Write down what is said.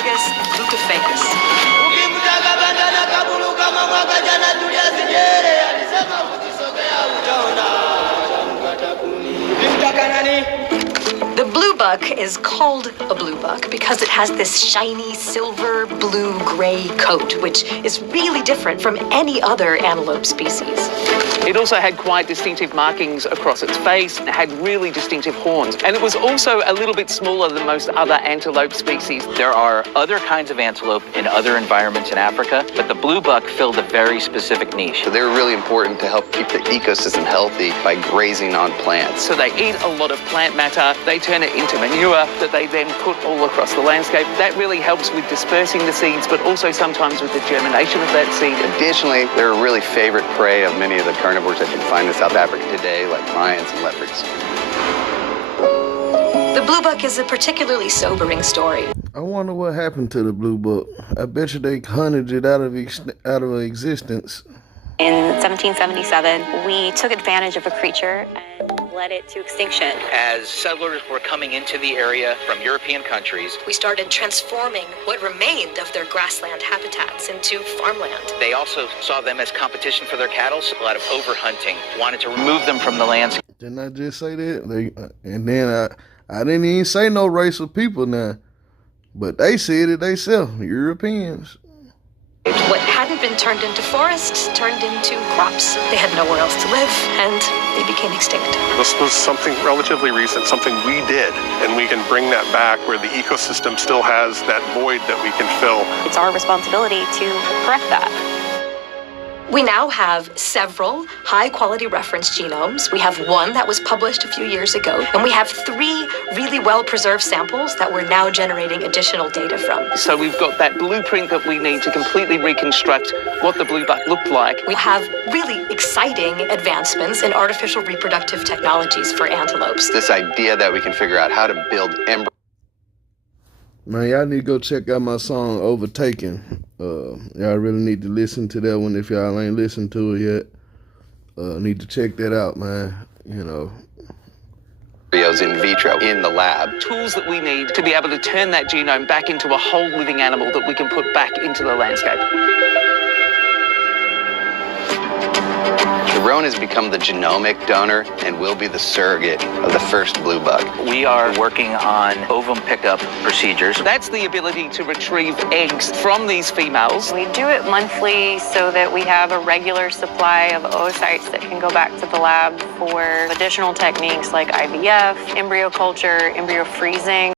asparagus leucophagous. The bluebuck is called a bluebuck because it has this shiny silver blue-gray coat, which is really different from any other antelope species. It also had quite distinctive markings across its face. It had really distinctive horns. And it was also a little bit smaller than most other antelope species. There are other kinds of antelope in other environments in Africa, but the bluebuck filled a very specific niche. So they're really important to help keep the ecosystem healthy by grazing on plants. So they eat a lot of plant matter. They turn it into manure that they then put all across the landscape. That really helps with dispersing the seeds, but also sometimes with the germination of that seed. Additionally, they're a really favorite prey of many of the carnivores that you can find in South Africa today, like lions and leopards. The bluebuck is a particularly sobering story. I wonder what happened to the bluebuck. I bet you they hunted it out of existence. In 1777, we took advantage of a creature and led it to extinction. As settlers were coming into the area from European countries, We started transforming what remained of their grassland habitats into farmland. they also saw them as competition for their cattle. So a lot of overhunting, wanted to remove them from the landscape. Didn't I just say that? And then I didn't even say no race of people now. But they said it themselves, Europeans. What hadn't been turned into forests turned into crops. They had nowhere else to live, and they became extinct. This was something relatively recent, something we did, and we can bring that back where the ecosystem still has that void that we can fill. It's our responsibility to correct that. We now have several high-quality reference genomes. We have one that was published a few years ago, and we have 3 really well-preserved samples that we're now generating additional data from. So we've got that blueprint that we need to completely reconstruct what the bluebuck looked like. We have really exciting advancements in artificial reproductive technologies for antelopes. This idea that we can figure out how to build embryos. Man, y'all need to go check out my song Overtaken. Y'all really need to listen to that one if y'all ain't listened to it yet. Need to check that out, man. You know. Embryos in vitro in the lab. Tools that we need to be able to turn that genome back into a whole living animal that we can put back into the landscape. Jerome has become the genomic donor and will be the surrogate of the first bluebuck. We are working on ovum pickup procedures. That's the ability to retrieve eggs from these females. We do it monthly so that we have a regular supply of oocytes that can go back to the lab for additional techniques like IVF, embryo culture, embryo freezing.